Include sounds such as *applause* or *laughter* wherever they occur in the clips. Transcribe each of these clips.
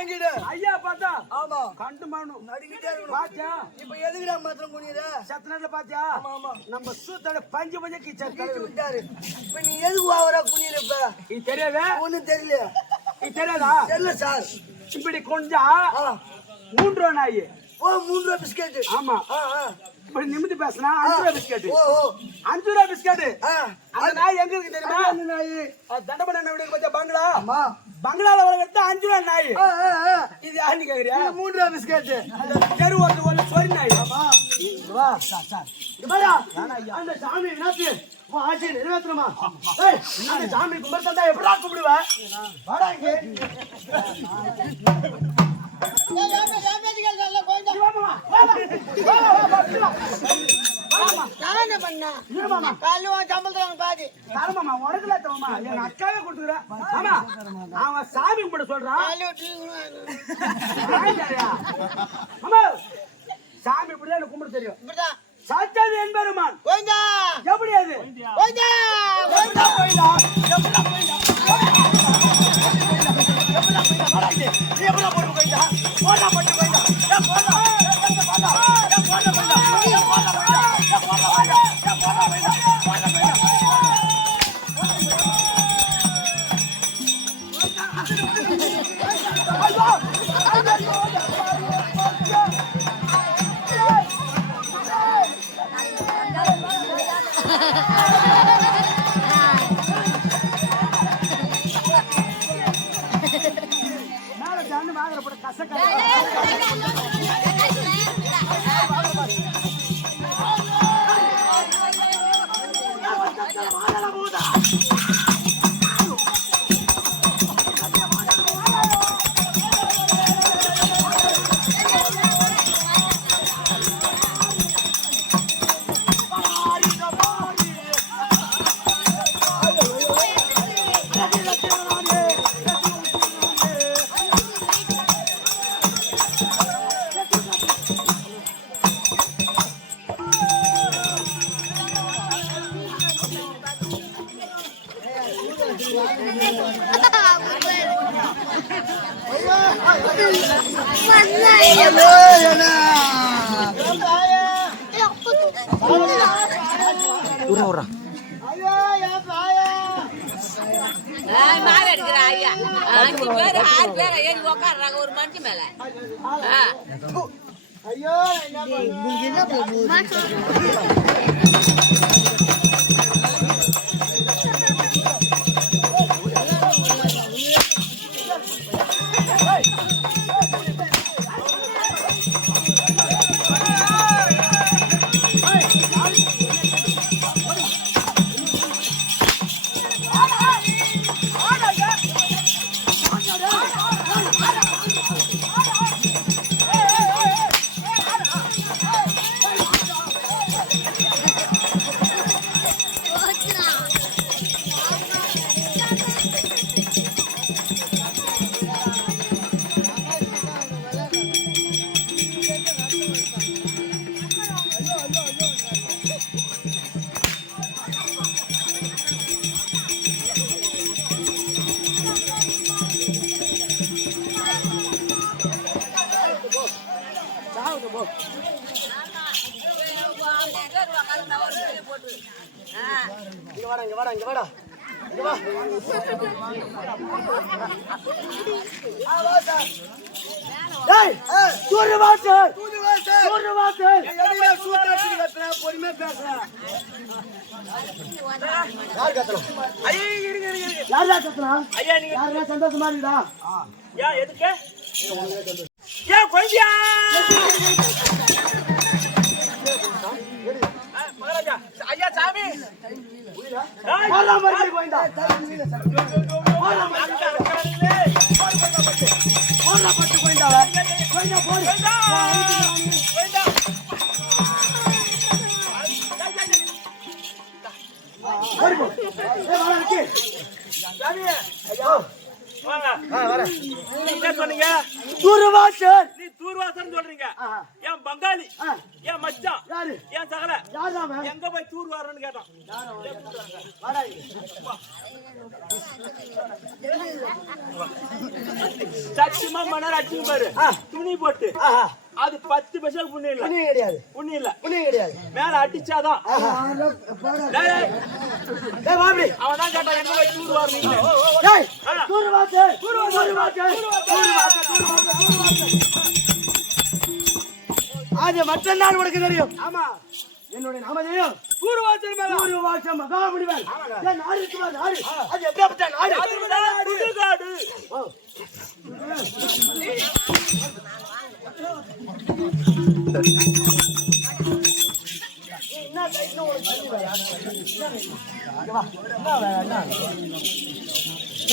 ஐயா பார்த்தா? ஆமா. கண்டு மாணும் நடுங்கிட்டே இருக்கணும். பாத்தியா இப்ப எதுக்குடா மாத்திரம் குனியற? சத்த நேரத்துல ஆமா நம்ம சூத்தோட பஞ்சு பஞ்சு கிச்சர் கழுவி இப்ப நீ எதுக்கு ஆவரா குனியற இப்ப? இது ஒண்ணும் தெரியல. இது தெரியாதா? சார். இப்படி கொஞ்சம் மூன்று ரூபா நாய். ஓ மூன்று ரூபா பிஸ்கெட் ஆமா ஆ. இப்படி நிமிந்து பேசினா அஞ்சு ரூபா பிஸ்கட் அஞ்சு ரூபா பிஸ்கட் அந்த நாய் எங்க இருக்கு தெரியுமா? அந்த நாய். தண்டபட வீடு பத்தியா பங்களா? ஆமா. பங்களால வளர்க்கறது அஞ்சு ரூபா நாய். இது யாருன்னு கேக்குறியா? மூணு ரூபா பிஸ்கெட் தெரு ஓட்டு ஒரு சொரி நாய். ஆமா. வா சார் சார் அந்த சாமி என்னத்து உன் ஆட்சி நிறைவேற்றணுமா அந்த சாமி கும்பிட்டு எப்படா கும்பிடுவ வாடா இங்க. அக்காவே கொடுத்துக்கிறேன் ஆமா அவன் சாமி கும்பிட சொல்றான் சாமி இப்படிதான் எனக்கு கும்பிட தெரியும். சத்தது என்பெருமான். கோவிந்தா. எப்படி அது? போட்டு எடுக்கிற ஐயா. அஞ்சு பேர் ஆறு பேர் ஏறி உக்காடுறாங்க ஒரு மனுஷன் மேல. ஐயோ வாடா இங்க வாடா இங்க வாடா இங்க வா. டேய் சூரிய. சூரிய சூத்து? பொறுமையா. யார்? ஐயா இருங்க இருங்க. யாரா ஐயா நீங்க யாரா சந்தோஷமா எதுக்கு கொஞ்சியா மகாராஜா ஐயா சாமி பட்டு போயிடா போயிடா போடு வாசு நீ தூர்வாசன் சொல்றீங்க. ஏன் பங்காளி. ஏன் மச்சான் யாரு ஏன் சகல எங்க போய் தூர் வாரன்னு கேட்டான். சத்தியமா மணர் அடிச்சு பாரு துணி போட்டு அது பத்து பைசா புண்ணியம் இல்ல புண்ணியம் கிடையாது புண்ணியம் இல்ல புண்ணியம் கிடையாது மேல அடிச்சாதான் டேய், டேய், ஏய் மாமி அவன் தான் கேட்டான் எங்க போய் டூர் வரணும் ஏய் தூரு வாத்து தூரு வாத்து தூரு வாத்து தூரு வாத்து தூரு வாத்து அது மற்ற நாள் உனக்கு தெரியும் ஆமா என்னுடைய நாம தெரியும் டூர் வாசல் மேல தூரு வாத்து மகாமுனிவன் ஏன் நாடு இருக்குமா நாடு? அது எப்படிப்பட்ட நாடு? சுடுகாடு ஆண்டரும் கொண்டோம் இருங்க. ஏதாவது போடணும்டா சூப்பருங்க இது உண்மை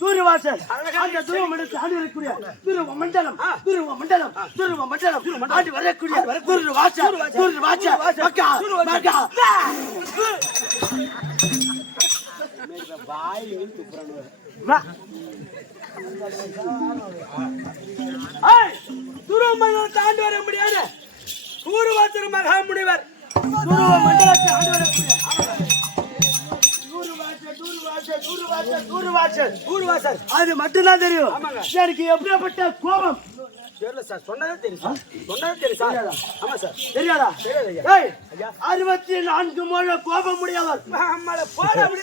தூரு வாத்து அந்த துருவ மண்டலத்தில் ஆண்டு வரக்கூடிய துருவ மண்டலம் துருவ மண்டலம் துருவ மண்டலம் ஆண்டு வரக்கூடிய துரு வாசல் துரு வாசல் மக்கா துருவமண்டலம் தாண்டி வர முடியாது. கூறுவாசர் மகா முனிவர். துருவ மண்டலத்தை ஆண்டு அது மட்டும்தான் தெரியும். எனக்கு எப்படிப்பட்ட கோபம்? தெரியல சார். சொன்னதே தெரியும் சார். சொன்னதே தெரியும் சார். ஆமா சார். தெரியாதா? தெரியாது ஐயா. அறுபத்தி நான்கு முழ கோபம் நம்மள போட அவனை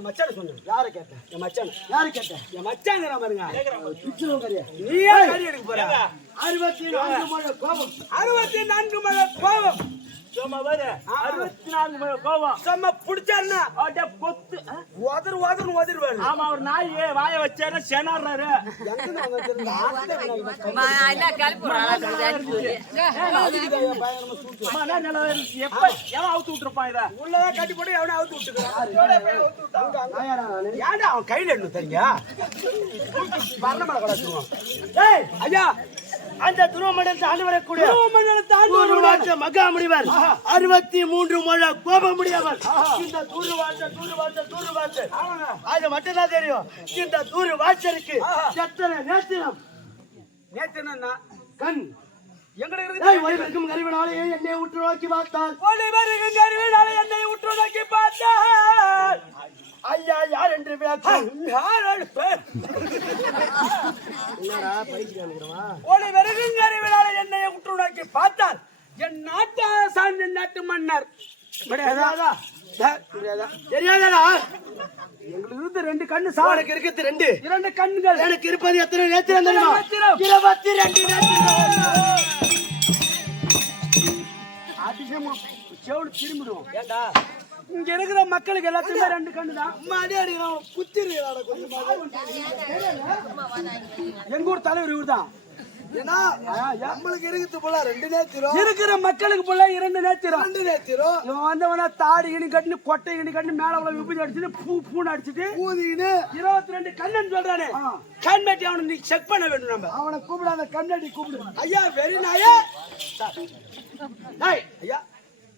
என் மச்சான சொன்னேன். யாரை கேட்டேன் என் மச்சான். யாரு கேட்டேன் என் மச்சாங்கிற பாருங்க. பிச்சுருவங்கரியா நீயே கறி எடுக்க போற? அறுபத்தி நான்கு முழ கோபம். அறுபத்தி நான்கு மணி கோபம். சும்மா பாரு. அறுபத்தி நான்கு மணி கோபம். சும்மா பிடிச்சாருன்னா அவட்ட கொத்து உதறு உதறு உதறுவாரு ஆமா அவர் நாய் வாய வச்சாரு செனாடுறாரு? எப்ப எவன் அவுத்து விட்டுருப்பான் இத? உள்ளதான் கட்டி போட்டு எவனை அவுத்து விட்டுருக்கான் ஏன்டா அவன் கையில எடுத்து கூட ஏய் ஐயா அந்த துருவமண்டலத்தை ஆண்டு வரக்கூடிய திருவமண்டலத்தை ஆண்டு ஒரு வருவார். வாட்ச மகா முடிவர் அறுபத்தி மூன்று முழ கோபம் முடியவர் இந்த தூரு வாசல் தூரு வாசல் தூரு வாசல் அது மட்டும்தான் தெரியும். இந்த தூரு வாசலுக்கு எத்தனை நேத்திரம்? நேத்து என்னன்னா கண். எங்கட ஏய், இருக்குது? ஒளி பெருக்கும் கருவினாலே என்னை உற்று நோக்கி பார்த்தால். ஒளி வருகின்ற கருவினாலே என்னை உற்று நோக்கி பார்த்தால் ஐயா யார் என்று விளக்கம் யார் அழுப்பேன் என்னடா பைக்கு நினைக்கிறவா ஒளி வருகின்ற கருவினாலே என்னை உற்று நோக்கி பார்த்தால் என் நாட்டு என் நாட்டு மன்னர். தெரியாதா? தெரியாதா? தெரியாதடா. எங்களுக்கு இருந்து ரெண்டு கண்ணு சாவட உனக்கு இருக்கிறது ரெண்டு. இரண்டு கண்கள். எனக்கு இருப்பது எத்தனை நேத்திரம் தெரியுமா. இருபத்தி ரெண்டு அதிகமா செவடு திரும்பிடுவோம். ஏண்டா? இங்க இருக்கிற மக்களுக்கு எல்லாத்துக்குமே ரெண்டு கண்ணு தான் மாடி அடிக்கிறோம் குத்திரு எங்க ஊர் தலைவர் இவர் தான் ஏன்னா நம்மளுக்கு இருக்குது போல ரெண்டு நேத்திரம். இருக்கிற மக்களுக்கு போல இரண்டு நேத்திரம். ரெண்டு நேத்திரம். இவன் வந்தவனா தாடி இனி கட்டினு கொட்டை இனி மேல உள்ள விபூதி அடிச்சுட்டு பூ பூன்னு அடிச்சுட்டு ஊதின்னு இருபத்தி ரெண்டு கண்ணன் சொல்றானே. கண் மேட்டி அவனை நீ செக் பண்ண வேண்டும் நம்ம. அவனை கூப்பிடாத கண்ணாடி கூப்பிடு. ஐயா வெறி நாயே ஐயா.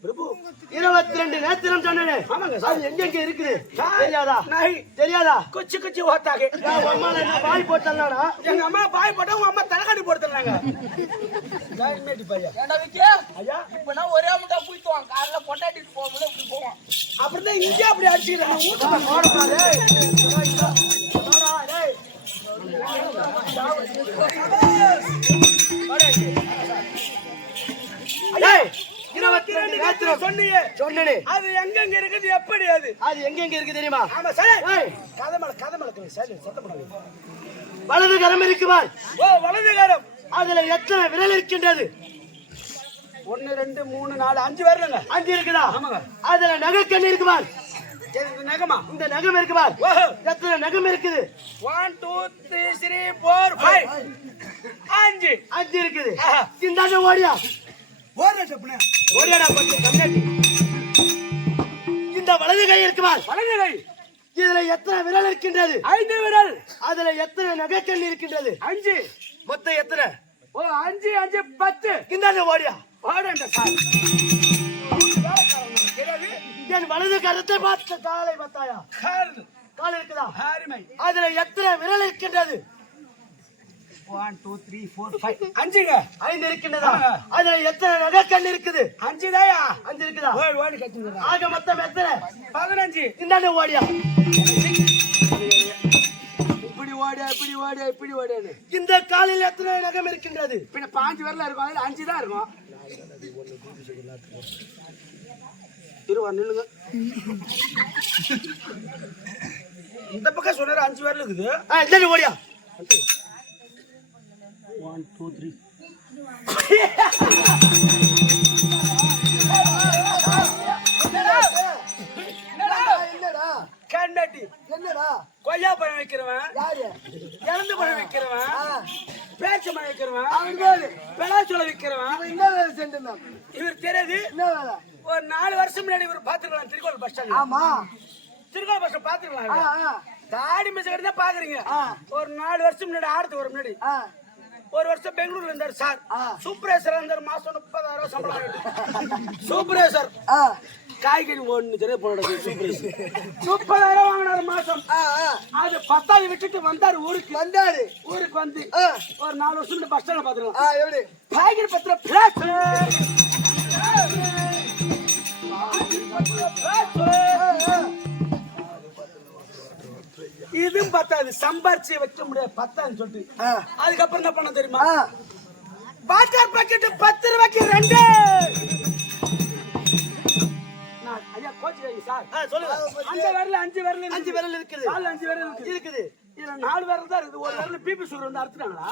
பிரபு இருபத்தி ரெண்டு நேத்திரம் சொன்னேனே. ஆமாங்க அது எங்கெங்க இருக்குது? தெரியாதா? தெரியாதா? குச்சி குச்சி நான் அம்மால என்ன பாய் போட்டலாடா எங்க அம்மா பாய் போட்டா உங்க அம்மா தலைக்காடி போடுறாங்க ஒரே முட்டை பூத்துவான் காலைல பொட்டாட்டிட்டு போகும்போது இப்படி போவான். அப்படிதான் இங்கே அப்படி அடிச்சுக்கிறாங்க டேய், இருபத்தி ரெண்டு நேத்திரம் சொன்னியே. சொன்னேனே. அது எங்கெங்க இருக்குது எப்படி அது? அது எங்கெங்க இருக்கு தெரியுமா? ஆமா சரி. ஏய், கதை மேல கதை மேல சரி சத்தம் போடாது வலது கரம் இருக்குவார் ஓ வலதுகாரம் அதுல எத்தனை விரல் இருக்கின்றது? ஒன்னு ரெண்டு மூணு நாலு அஞ்சு பேர்லங்க அஞ்சு இருக்குதா? ஆமாங்க. அதுல நகைக்கண் இருக்குவார் நகமா? இந்த நகம் இருக்குவார் ஓஹோ. எத்தனை நகம் இருக்குது? One two three three four five அஞ்சு. அஞ்சு இருக்குது. இந்த ஓடியா. ஓடுற செப்புனே கம்மியாட்டி. இந்த வலது கை இருக்குவார் வலதுகை இதுல எத்தனை விரல் இருக்கின்றது? ஐந்து விரல். அதுல எத்தனை நகைக்கண் இருக்கின்றது? அஞ்சு. மொத்தம் எத்தனை? ஓ அஞ்சு அஞ்சு பத்து. இந்த ஓடியா. ஓடுன்ற சார். என் வலது கருத்தை பார்த்த காலை பார்த்தாயா? கால். இருக்குதா? அதுல எத்தனை விரல் இருக்கின்றது? One two three four five அஞ்சுங்க. ஐந்து இருக்கின்றதா? அதுல எத்தனை நகைக்கண் இருக்குது? அஞ்சு தாயா அஞ்சு இருக்குதா? ஓடி ஓடி கட்டுங்க ஆக மொத்தம் எத்தனை? பதினஞ்சு. இந்தாண்டு ஓடியா. இப்படி ஓடியா இப்படி ஓடியா இப்படி ஓடியான்னு. இந்த காலில் எத்தனை நகம் இருக்கின்றது? பின்ன பாஞ்சு வரல இருக்கும். அதுல அஞ்சு தான் இருக்கும். இருவா நில்லுங்க. இந்த பக்கம் சொன்னாரு அஞ்சு வரல இருக்குது. ஆ, இந்தாண்டு ஓடியா. ஒன் டூ த்ரீ என்னடா கண்ணாட்டி என்னடா? கொய்யா பழம் வைக்கிறவன். யாரு? இறந்து பழம் வைக்கிறவன். பேச்சு பழம் வைக்கிறவன். பெலாச்சோளம் வைக்கிறவன். என்ன வேலை செஞ்சிருந்தான் இவர் தெரியாது. என்ன வேலை? ஒரு நாலு வருஷம் முன்னாடி இவர் பாத்துருக்கலாம் திருக்கோள் பஸ் ஸ்டாண்ட் ஆமா. திருக்கோள் பஸ் ஆ, பாத்துருக்கலாம் தாடி மிஸ் தான் பாக்குறீங்க. ஆ. ஒரு நாலு வருஷம் முன்னாடி ஆடுறதுக்கு ஒரு முன்னாடி. ஆ. ஒரு வருஷம் பெங்களூர்ல இருந்தார் சார். சூப்பரேசர் இருந்தார் மாசம் முப்பதாயிரம் சம்பளம். சூப்பரேசர் காய்கறி ஒண்ணு தெரிய போனது சூப்பரேசர் *laughs* முப்பதாயிரம் வாங்கினாரு மாசம். அது பத்தாவது விட்டுட்டு வந்தாரு ஊருக்கு. வந்தாரு. ஊருக்கு வந்து ஒரு நாலு வருஷம் பஸ் ஸ்டாண்ட்ல பாத்துருக்கோம். ஆ, எப்படி? காய்கறி பத்திர பிளாட் இதுவும் பத்தாது சம்பாரிச்சு வைக்க முடியாது. பத்தாதுன்னு சொல்லிட்டு. அதுக்கப்புறம் என்ன பண்ண தெரியுமா. வாட்டர் பாக்கெட் பத்து ரூபாய்க்கு ரெண்டு. நான் ஐயா கோச்சுக்காதீங்க சார். சொல்லுங்க. அந்த விரல அஞ்சு விரல் அஞ்சு விரல் இருக்குது. கால் அஞ்சு விரல் இருக்கு இருக்குது. இதுல நாலு விரல் தான் இருக்குது. ஒரு விரல் பிபி சுகர் வந்து அறுத்துட்டாங்களா?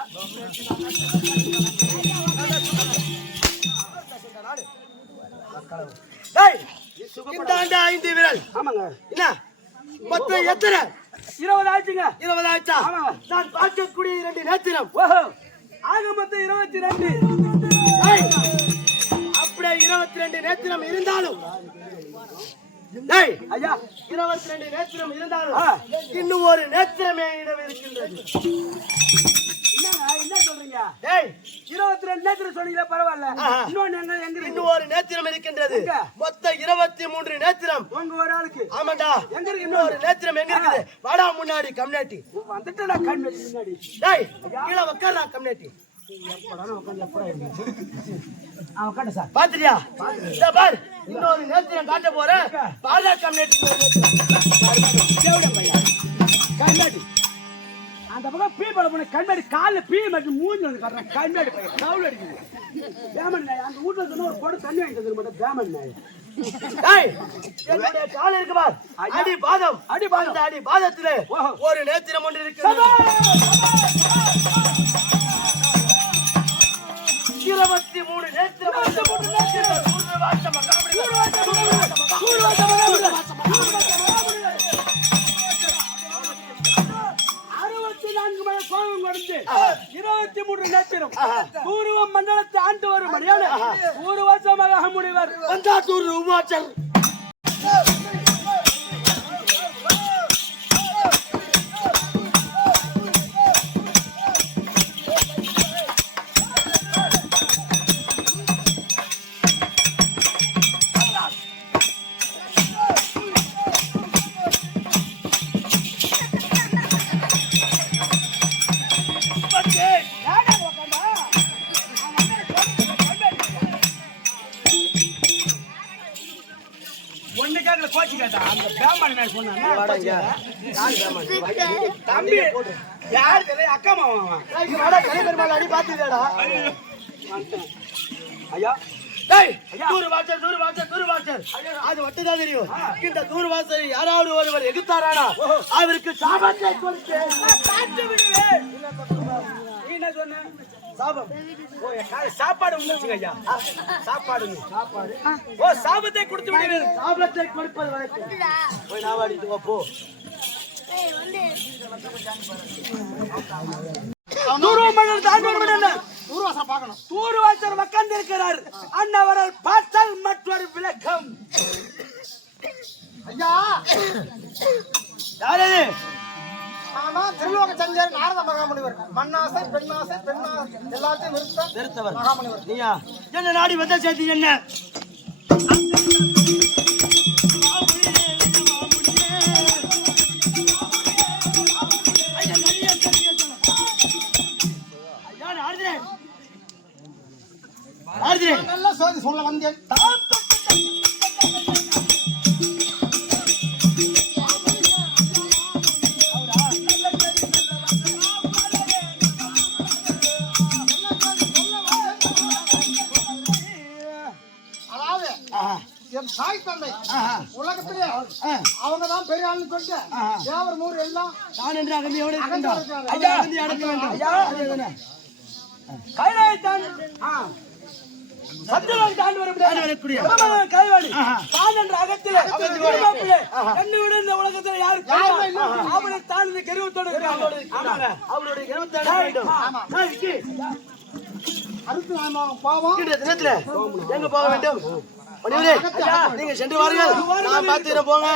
இந்த ஐந்து விரல். ஆமாங்க. என்ன? மொத்தம் எத்தனை? இருபது ஆச்சுங்க. இருபது ஆமாங்க. நான் பார்க்கக்கூடிய இரண்டு நேத்திரம். ஓஹோ. ஆக மொத்தம் இருபத்தி ரெண்டு. டேய், அப்படியே இருபத்தி ரெண்டு நேத்திரம் இருந்தாலும். ஐயா. இருபத்தி ரெண்டு நேத்திரம் இருந்தாலும். இன்னும் ஒரு நேத்திரமே இடம் இருக்கின்றது என்ன சொல்றீங்க? டேய் இருபத்தி ரெண்டு நேரத்துல சொன்னீங்களே பரவாயில்ல. இன்னொன்னு எங்க இன்னும் ஒரு நேத்திரம் இருக்கின்றது? மொத்தம் இருபத்தி மூன்று நேத்திரம். உங்க ஒரு ஆளுக்கு. ஆமாண்டா. எங்க இருக்கு ஒரு நேத்திரம் எங்க இருக்குது? வாடா முன்னாடி கம்னாட்டி வந்துட்டா கண் வச்சு முன்னாடி. டேய் கீழே உட்கார்றா கம்னாட்டி இதோ? பார் இன்னொரு நேத்திரம் காட்ட போறேன். பாலா கம்னாட்டி கண்ணாடி அந்த பக்கம் பீ படம் பண்ண கண்ணாடி காலில் பீ மட்டும் மூஞ்சி வந்து காட்டுறேன். கண்ணாடி பையன். கவுள் அடிக்குது. பேமன் நாய். அந்த வீட்டுல சொன்ன ஒரு குடம் தண்ணி வாங்கிட்டு வந்து மட்டும் பேமன் நாய். இருக்கு அடி பாதம். அடி பாதம். அடி பாதத்திலே. ஒரு நேத்திரம் ஒன்று இருக்கிறது இருபத்தி மூணு நேத்திரம் அறுபத்தி கோபம் கொடுத்து இருபத்தி மூன்று நேத்திரம் பூர்வ மண்டலத்தை ஆண்டு வரும் மணியான ஒரு வருஷமாக முடிவர் வந்தாத்தூர் உமாச்சல் ஒண்ணுக்காக கோச்சு கேட்டா. அந்த பேமன் நாய் சொன்னா தம்பி யார் தெரியல அக்கா மாமா வாடா கலை பெருமாள் அடி பாத்துடா ஐயா. யாராவது ஒருவர் எதிர்த்தாரானா அவருக்கு சாபத்தை கொடுத்து காட்டு விடுவேன். நீ என்ன சொன்ன? சாபம். ஓ சாப்பாடு வந்துச்சுங்க ஐயா. சாப்பாடு சாப்பாடு. ஓ சாபத்தை கொடுத்து விடுவேன் சாபத்தை கொடுப்பது வரைக்கும். போய் நாவாடிட்டு வா போ. தூர்வமண்டல் தாண்டவர்கள் தூர்வாசர் உட்கார்ந்து இருக்கிறார் அன்னவரால் பார்த்தல் மற்றொரு விளக்கம். ஐயா. யாரு ஆனா திருலோக சஞ்சாரி நாரத மகாமுனிவர். மண்ணாசை பெண்ணாசை பெண்ணா எல்லாத்தையும் நிறுத்த நிறுத்தவர் மகாமுனிவர். நீயா? என்ன நாடி வந்த செய்தி என்ன? நல்ல சோதி சொல்ல வந்தேன். சொல்லிட்டு தேவர் மூர் எல்லாம் நான் என்று அகந்தி எவனை அகன்று இருக்கின்றான்? இருக்கிறார்கள். ஐயா, அகந்தி அடக்க வேண்டும். ஐயா. கைலாயை தாண்டி சத்தியலோகம் தாண்டி வர முடியாது. தாண்டி வரக்கூடிய. பிரபலமான கைவாடி. ஆஹா. தான் என்ற அகத்திலே திருமாப்பிள்ளை, என்னை விட இந்த உலகத்துல யாரு யாருமே இல்லை. அவனை தாண்டி கருவத்தோடு இருக்காங்க. ஆமாங்க அவளுடைய கருவத்தை அடக்க வேண்டும். நான் இங்கே, அடுத்து நாம பாவம். எங்க போக வேண்டும்? பணிவரே, நீங்க சென்று வாருங்கள். நான் பார்த்துக்கிறேன் போங்க.